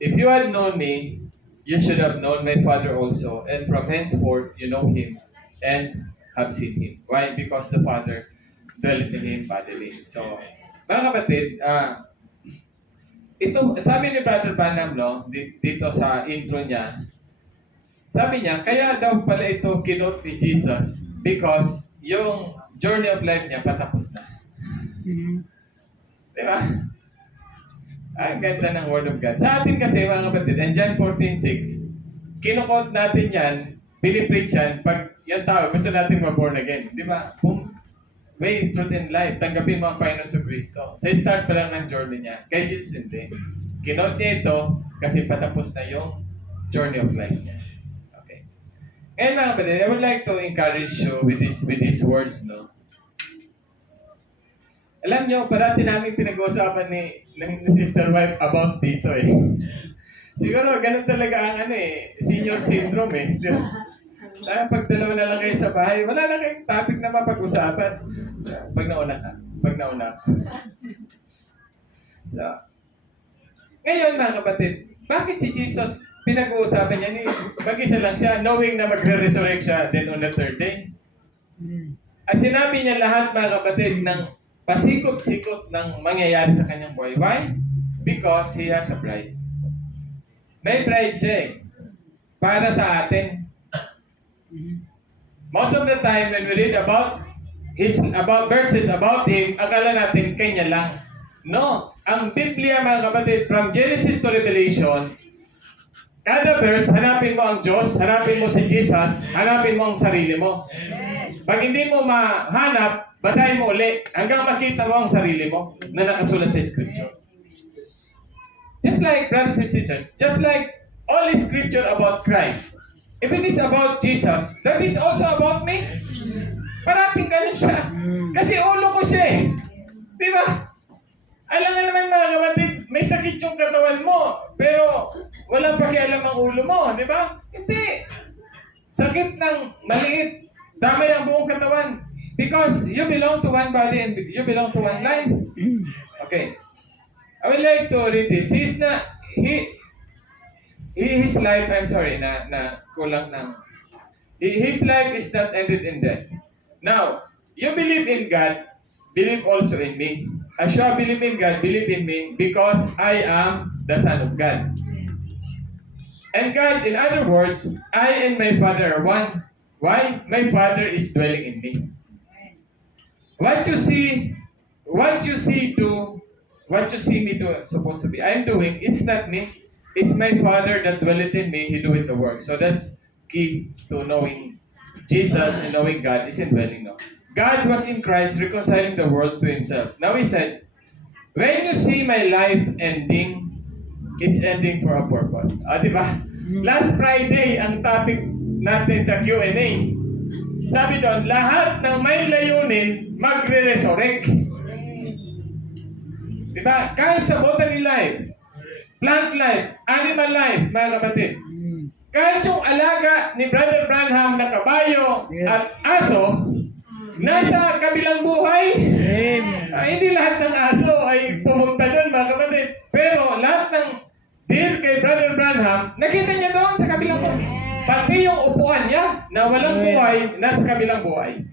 If you had known me, you should have known my Father also, and from henceforth you know him and have seen him. Why? Because the Father dwelt in him bodily. So, mga kapatid, ito, sabi ni Brother Branham, no, dito sa intro niya, sabi niya, kaya daw pala ito kinote ni Jesus because yung journey of life niya patapos na. Di ba? Ang ganda ng Word of God. Sa atin kasi, mga kapatid, and John 14:6, kinukot natin yan, pinipreach yan, pag yung tao, gusto natin ma-born again. Di ba? Way, truth, and life. Tanggapin mo ang Panginoon sa Kristo. Sa start pa lang ng journey niya. Kay Jesus hindi. Kinot niya ito kasi patapos na yung journey of life niya. Okay. And mga kapatid, I would like to encourage you with these words, no? Alam nyo, parati namin pinag-uusapan ni Sister Wife about dito eh. Siguro, ganun talaga ang senior syndrome eh. Pag dalawa na lang kayo sa bahay, wala na kayong topic na mapag-usapan. Pag nauna ka. So, ngayon mga kapatid, bakit si Jesus pinag-uusapan niya ni mag-isa lang siya, knowing na magre-resurrect siya then on the third day? At sinabi niya lahat mga kapatid ng pasikot-sikot ng mangyayari sa kanyang buhay. Why? Because he has a bride. May bride siya eh. Para sa atin. Most of the time when we read about verses about him, akala natin kanya lang. No. Ang Biblia mga kapatid, from Genesis to Revelation, kada verse, hanapin mo ang Diyos, hanapin mo si Jesus, hanapin mo ang sarili mo. Pag hindi mo mahanap, basahin mo uli hanggang makita mo ang sarili mo na nakasulat sa Scripture. Just like, brothers and sisters, just like all is Scripture about Christ, if it is about Jesus, that is also about me. Parating ganun siya. Kasi ulo ko siya eh. Di ba? Alam nga naman mga kapatid, may sakit yung katawan mo, pero walang pakialam ang ulo mo, di ba? Hindi. Sakit ng maliit, damay ang buong katawan. Because you belong to one body and you belong to one life. Okay. I would like to read this. His life, I'm sorry, kulang ng. His life is not ended in death. Now, you believe in God, believe also in me. As you believe in God, believe in me because I am the Son of God. And God, in other words, I and my Father are one. Why? My Father is dwelling in me. What you see me do supposed to be. I'm doing, it's not me. It's my Father that dwelleth in me, He doeth the work. So that's key to knowing Jesus and knowing God is indwelling now. God was in Christ reconciling the world to Himself. Now He said, when you see my life ending, it's ending for a purpose. Diba? Last Friday, ang topic natin sa Q&A. Sabi doon, lahat ng may layunin, magre-resurrect. Diba? Kahit sa botany life, plant life, animal life, mga kapatid. Kahit yung alaga ni Brother Branham na kabayo at aso, nasa kabilang buhay. Hindi lahat ng aso ay pumunta doon, mga kapatid. Pero lahat ng deer kay Brother Branham, nakita niya doon sa kabilang buhay. Pati yung upuan niya na walang buhay, nasa kabilang buhay.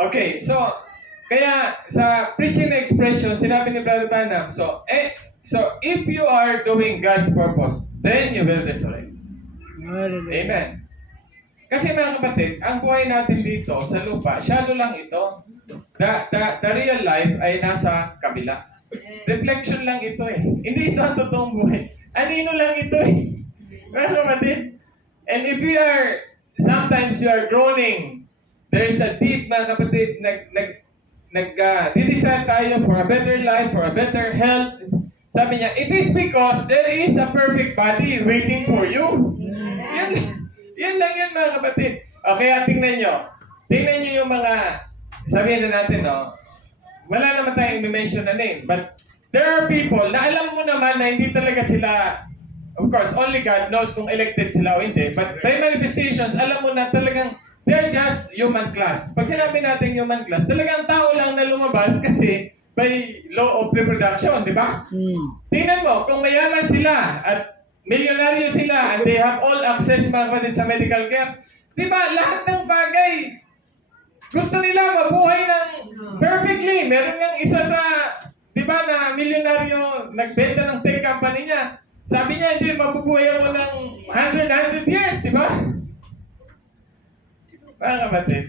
Okay, so, kaya sa preaching expression, sinabi ni Brother Branham, so if you are doing God's purpose, then you will resurrect. Amen. Kasi mga kapatid, ang buhay natin dito sa lupa, shadow lang ito. The real life ay nasa kabila. Reflection lang ito eh. Hindi ito ang totoong buhay. Anino lang ito eh. Mga kapatid. And if sometimes you are groaning, there is a deep, mga kapatid, nag-desire tayo for a better life, for a better health. Sabi niya, it is because there is a perfect body waiting for you. Yan lang yan mga kapatid. Okay, tingnan nyo. Tingnan nyo yung mga, sabihin na natin, no? Wala naman tayong i-mention na name. But there are people na alam mo naman na hindi talaga sila, of course, only God knows kung elected sila o hindi. But by manifestations, alam mo na talagang they're just human class. Pag sinabi natin human class, talagang tao lang na lumabas kasi by law of reproduction, di ba? Tingnan mo, kung mayaman sila at milyonaryo sila and they have all access mga kapatid sa medical care, di ba, lahat ng bagay, gusto nila mabuhay ng perfectly. Meron nga isa sa, di ba, na milyonaryo, nagbenta ng tech company niya. Sabi niya, hindi, mabubuhay ako ng 100 years, di ba? Mga kapatid,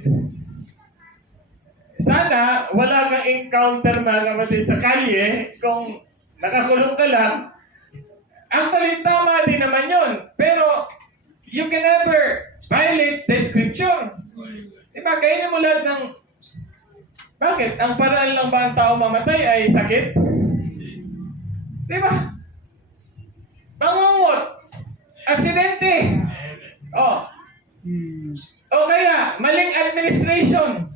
sana wala kang encounter mga kapatid sa kalye kung nakakulong ka lang. Actually, tama din naman yun. Pero, you can never violate the scripture. Diba? Kainin mo lahat ng... Bakit? Ang paraan lang ba ang tao mamatay ay sakit? Diba? Pangungot. Aksidente. Oh. O kaya, maling administration.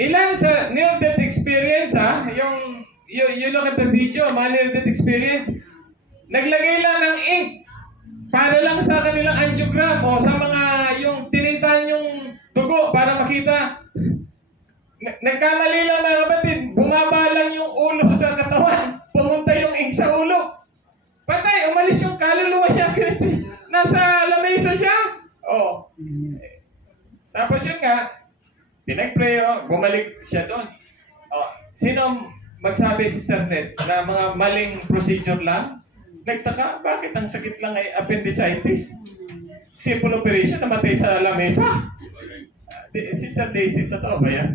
Ilan sa near-death experience, ha? Yung, you look at the video, mga near-death experience, naglagay lang ng ink para lang sa kanilang angiogram o sa mga yung tinintahan yung dugo para makita. Nagkamali lang mga kapatid, bumaba lang yung ulo sa katawan, pumunta yung ink sa ulo. Patay, umalis yung kaluluwa niya. Nasa lamesa siya. Oh. Tapos yun nga, pinag-pray, bumalik siya doon. Oh, sino magsabi, Sister Ned, na mga maling procedure lang? Nagtaka, bakit ang sakit lang ay appendicitis? Simple operation, namatay sa lamesa. Sister Daisy, totoo ba yan?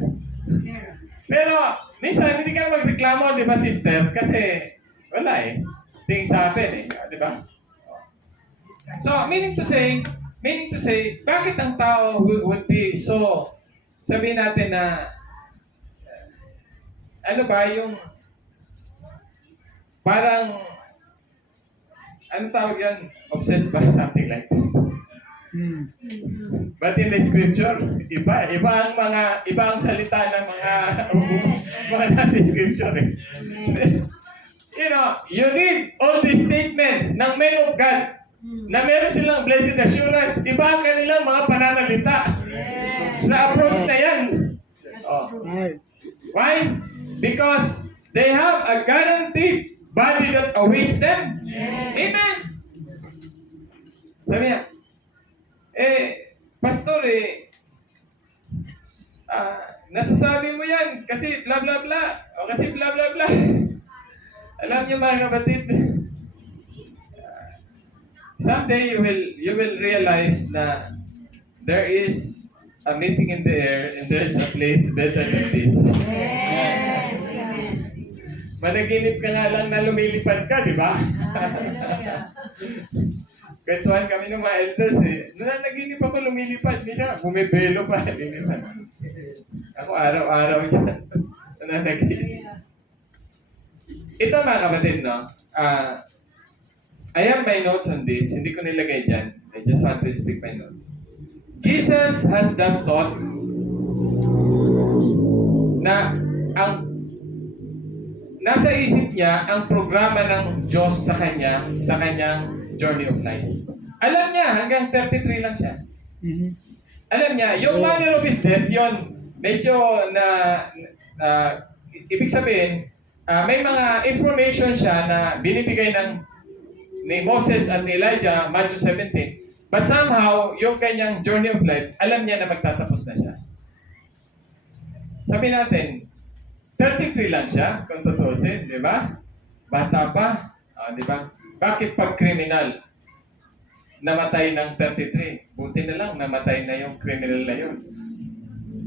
Pero, minsan, hindi ka na magreklamo, di ba, Sister? Kasi, wala eh. Things happen eh, di ba? So, meaning to say, bakit ang tao would be so, sabihin natin na, ano ba, yung, parang, ano tawag yan? Obsessed ba? Something like that. But in the scripture, iba ang salita ng mga nasa scripture eh. You know, you read all these statements ng men of God na meron silang blessed assurance. Iba ang kanilang mga pananalita. Sa approach na yan. Oh. Why? Because they have a guaranteed body that awaits them. Amen. Sabi niya, pastor nasasabi mo yan kasi bla bla bla o kasi bla bla bla. Alam niyo mga kapatid, someday you will realize na there is a meeting in the air and there is a place better than this. Managinip ka nga lang na lumilipad ka, di ba? Kwentuhan kami ng mga elders eh. Naginip ako lumilipad. Misa, bumibelo pa. Ako araw-araw dyan. Naginip. Ito mga kapatid, no? I have my notes on this. Hindi ko nilagay dyan. I just want to speak my notes. Jesus has that thought na ang nasa isip niya ang programa ng Diyos sa kanyang journey of life. Alam niya, hanggang 33 lang siya. Alam niya, yung manner of his death, yun, medyo ibig sabihin, may mga information siya na binibigay ni Moses at ni Elijah, Matthew 17. But somehow, yung kanyang journey of life, alam niya na magtatapos na siya. Sabi natin, 33 lang siya, kung tutusin, di ba? Bata pa, di ba? Bakit pag kriminal, namatay ng 33? Buti na lang, namatay na yung criminal na yun.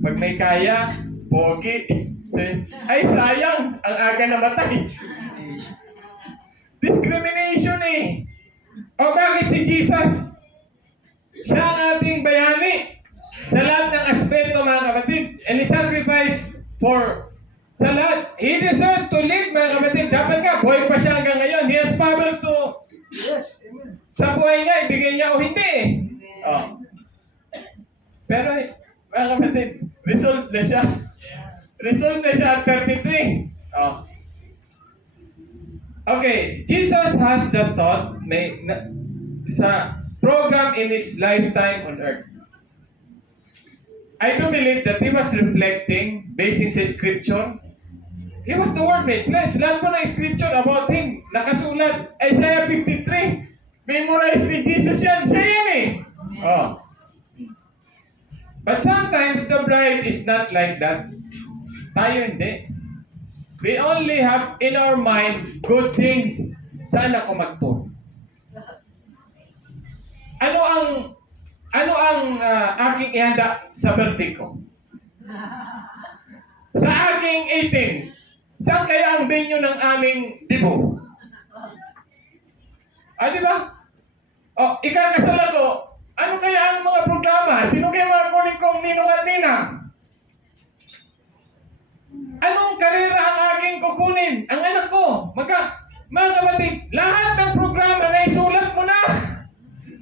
Pag may kaya, pogi, ay sayang, ang aga namatay. Discrimination eh. O bakit si Jesus? Siya ang ating bayani sa lahat ng aspeto mga kapatid. And he sacrificed sa lahat. He deserved to live mga kapatid. Dapat nga, buhay pa siya hanggang ngayon. He has power to sa buhay niya, ibigay niya o hindi eh. Oh. Pero mga kapatid, resolved na siya. Resolved na siya at 33. Oh. Okay, Jesus has the thought sa program in his lifetime on earth. I do believe that he was reflecting, basing sa scripture, He was the Word made flesh. Lahat po ng scripture about Him, nakasulat. Isaiah 53. Memorize ni Jesus yan. Siya yan eh. Oh. But sometimes the bride is not like that. Tayo hindi. We only have in our mind good things. Saan ako magturo? Ano ang aking ihanda sa birthday ko? Sa aking 18, saan kaya ang venue ng aming dibo? Di ba? O, ikakasal ako, ano kaya ang mga programa? Sino kaya mga kunin kong ninong at ninang? Anong karera ang aking kukunin? Ang anak ko, mga kapatid, lahat ng programa na isulat mo na.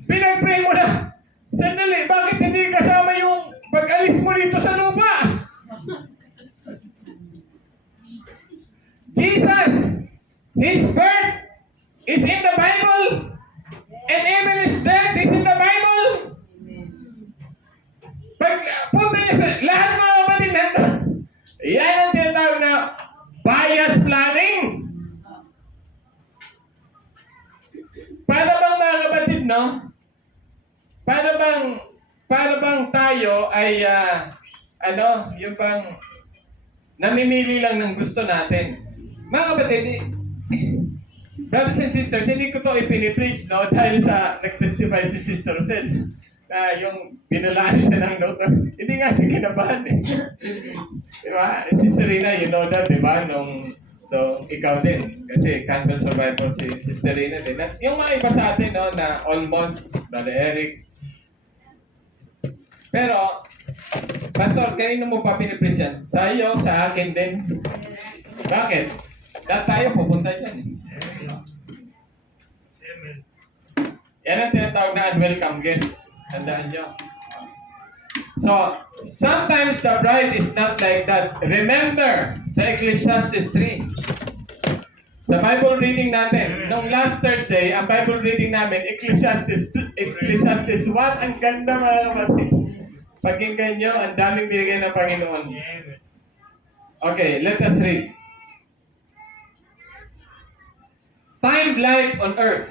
Pinag-pray mo na. Sandali, bakit hindi kasama yung pag-alis mo dito sa lupa? Jesus, His birth is in the Bible. And even His death is in the Bible. Punta niya sa lahat mga kapatid nandun. Yan ang tinatawag na bias planning. Para bang mga kapatid, no? Para bang tayo ay yung bang namimili lang ng gusto natin. Mga kapatid, brothers and sisters, hindi ko to ipinipreach, no? Dahil sa nag-testify si Sister Rosel na yung binalaan siya ng note. Hindi nga siya kinabahan eh. Diba? Sister Rina, you know that, diba? Ikaw din. Kasi cancer survivor si Sister Rina din. At yung mga iba sa atin, no, na almost, Brother Eric. Pero, Pastor, kanino mo pa pinipreach yan? Sa iyo, sa akin din. Bakit? Lahat tayo pupunta dyan eh. Yan ang tinatawag na unwelcome guest. Tandaan nyo. So, sometimes the bride is not like that. Remember, sa Ecclesiastes 3, sa Bible reading natin, nung last Thursday, ang Bible reading namin, Ecclesiastes 1, ang ganda mga kapatid. Pakinggan nyo, ang daming binigay ng Panginoon. Okay, let us read. Time life on earth.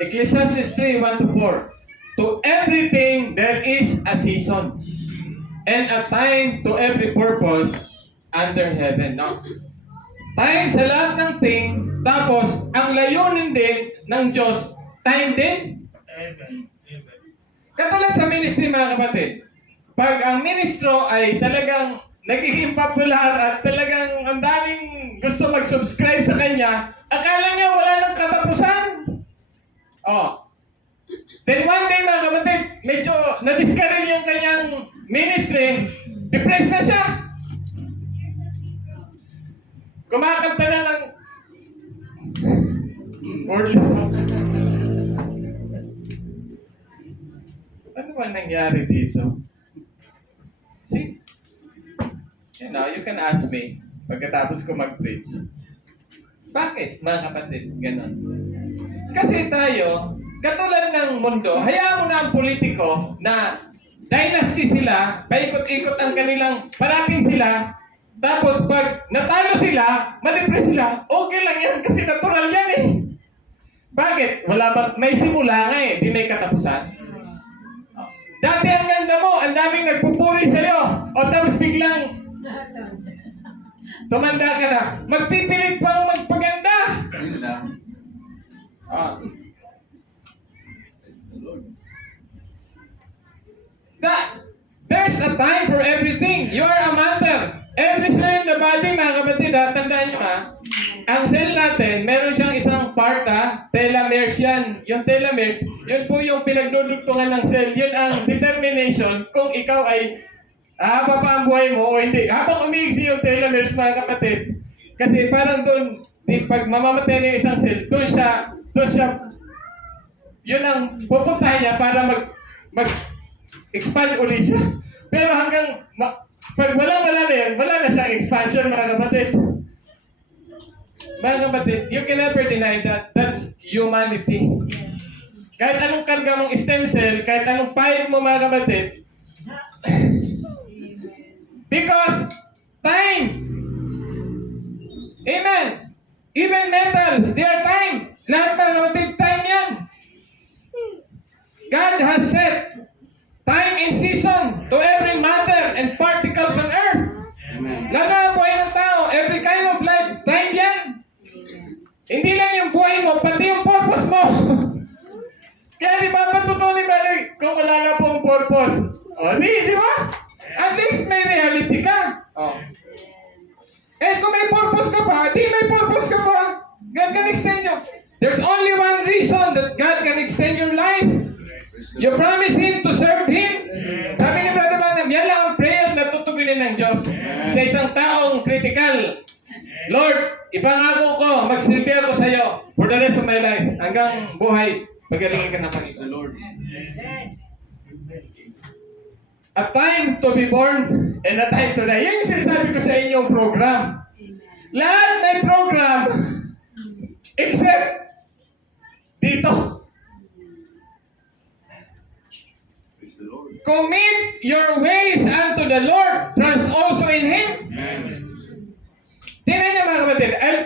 Ecclesiastes 3, 1-4. To everything there is a season, and a time to every purpose under heaven. No? Time sa lahat ng thing, tapos ang layunin din ng Diyos, time din. Amen. Katulad sa ministry mga kapatid, pag ang ministro ay talagang nagiging popular at talagang ang daming gusto mag-subscribe sa kanya, akala niya wala nang katapusan. Then one day mga kapatid, medyo na-discourage yung kanyang ministry, depressed na siya. Kumakanta na ng wordless song. Ano ba nangyari dito? See? You know, you can ask me pagkatapos ko mag-preach. Bakit, mga kapatid, ganon? Kasi tayo, katulad ng mundo, hayaan mo na ang politiko na dynasty sila, paikot-ikot ang kanilang parating sila, tapos pag natalo sila, ma-depress sila, okay lang yan kasi natural yan eh. Bakit? Wala ba? May simula nga eh, di may katapusan. Dati ang ganda mo, ang daming nagpupuri sa'yo, o tapos biglang tumanda ka na, magpipilit pang magpaganda. There's a time for everything. You are a mother. Every cell in the body, mga kapatid, tandaan nyo ang cell natin, meron siyang isang part, telomeres yan. Yung telomeres, yun po yung pinagdudugtungan ng cell. Yun ang determination kung ikaw ay haba pa ang buhay mo o hindi. Habang umiigsi yung telomeres, mga kapatid, kasi parang doon, pag mamamatay na yung isang cell, doon siya, yun ang pupuntahan niya para mag-expand ulit siya. Pero hanggang, pag wala na yan, wala na siyang expansion, mga kapatid. Mga kapatid, you can never deny that. That's humanity. Kahit anong karga mong stem cell, kahit anong pahit mo, mga kapatid, Because time. Amen. Even metals, they are time. Lahat mga kapatid, time yan. God has set time and season to every matter and particles on earth. Amen. Lalo ang buhay ng tao, every kind of life, time yan. Hindi lang yung buhay mo, pati yung purpose mo. Kaya di ba, patutunin ba kung wala na pong purpose? O, di ba? At least may reality ka. O. Eh, kung may purpose ka pa, di may purpose ka pa. God can extend you. There's only one reason that God can extend your life. You promise Him to serve Him. Sabi ni Brother Branham, yan lang ang prayer na tutugunin ng Diyos sa isang taong critical. Lord, ipangako ko, magsilbi ako sa iyo for the rest of my life. Hanggang buhay, pagalingin ka ng Praise the Panginoon. Lord. A time to be born and a time to die. Yan yung sinasabi ko sa inyong program. Lahat may program except dito. Praise the Lord. Commit your ways unto the Lord. Trust also in Him. Amen. Tingnan niyo mga kapatid, I'll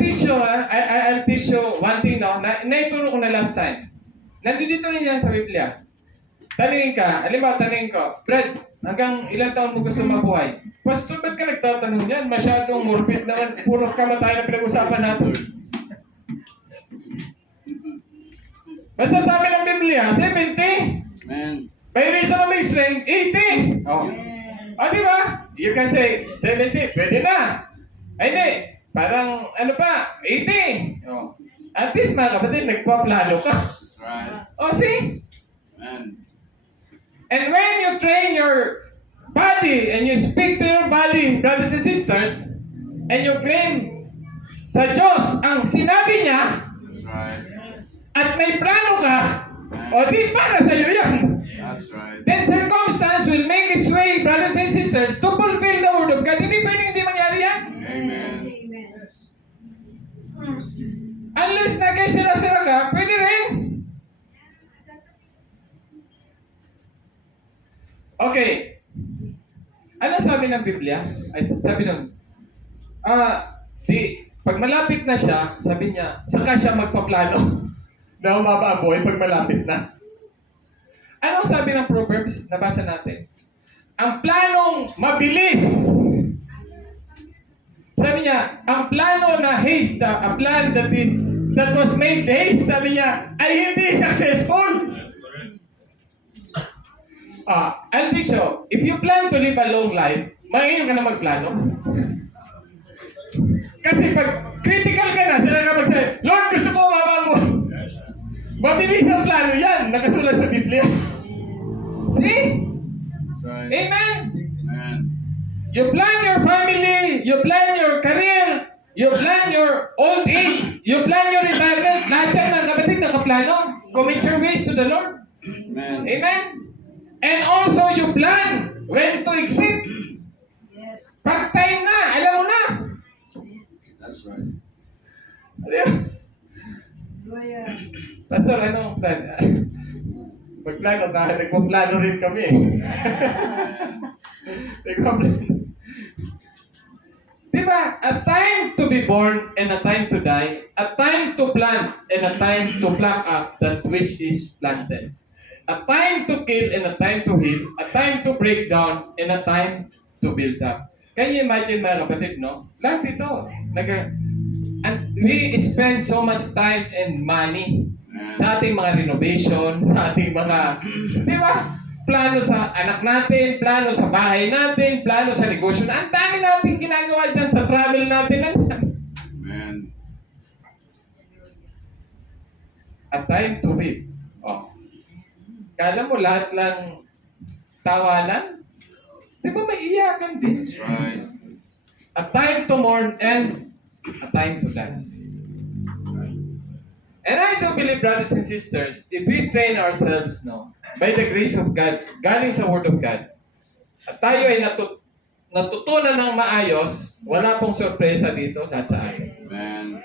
teach you one thing no, naituro ko na last time. Nandito rin yan sa Biblia. Tanungin ka, halimbawa tanungin ko, Brad, hanggang ilang taon mo gusto mabuhay? Pastor, ba't ka nagtatanong yan? Masyadong morbid naman, puro kamatayan na pinag-usapan natin. Basta sabi ng Biblia, 70. Amen. By reason of strength, 80. Oh. Di ba? You can say, 70, pwede na. Ay, hindi. Parang, ano pa, 80. Oh. At least, mga kapatid, nagpaplano ka. That's right. Oh, see? Amen. And when you train your body and you speak to your body, brothers and sisters, and you claim sa Diyos ang sinabi niya, That's right. at may plano ka, o di para sa iyo yan. That's right. Then circumstance will make its way, brothers and sisters, to fulfill the word of God. Hindi pwedeng hindi mangyari yan. Amen. Unless nagkasira-sira ka, pwede rin. Okay. Ano sabi ng Biblia? Ay, sabi nun, pag malapit na siya, sabi niya, saka siya magpaplano na umababoy pag malapit na. Anong sabi ng Proverbs? Nabasa natin. Ang planong mabilis. Sabi niya, ang plano na haste, a plan that was made haste, sabi niya, ay hindi successful. I'll teach you, if you plan to live a long life, magayon ka na magplano. Kasi pag critical ka na, sila ka magsabi, Lord, gusto ko umabang mo. Mabilis ang plano yan, nakasulat sa Biblia. See? That's right. Amen? Amen. You plan your family, you plan your career, you plan your old age, you plan your retirement. Lahat yan mga kapatid, nakaplano. Commit your ways to the Lord. Amen. Amen? And also you plan when to exit. Yes. Pag time na, alam mo na. That's right. Goya. Pastor, anong plan? Magplano ka, nagpaplano rin kami. Nagpaplano. Diba? A time to be born and a time to die. A time to plant and a time to pluck up that which is planted. A time to kill and a time to heal. A time to break down and a time to build up. Can you imagine mga kapatid, no? Lahat ito. And we spend so much time and money sa ating mga renovation, sa ating mga, di ba? Plano sa anak natin, plano sa bahay natin, plano sa negosyo. Ang dami natin ginagawa dyan sa travel natin. Amen. A time to live. Oh. Kala mo lahat lang tawanan? Di ba may iyakan din? That's right. A time to mourn and a time to dance. And I do believe, brothers and sisters, if we train ourselves, no, by the grace of God, galing sa Word of God, at tayo ay natutunan ng maayos, wala pong sorpresa dito lahat sa atin. Amen.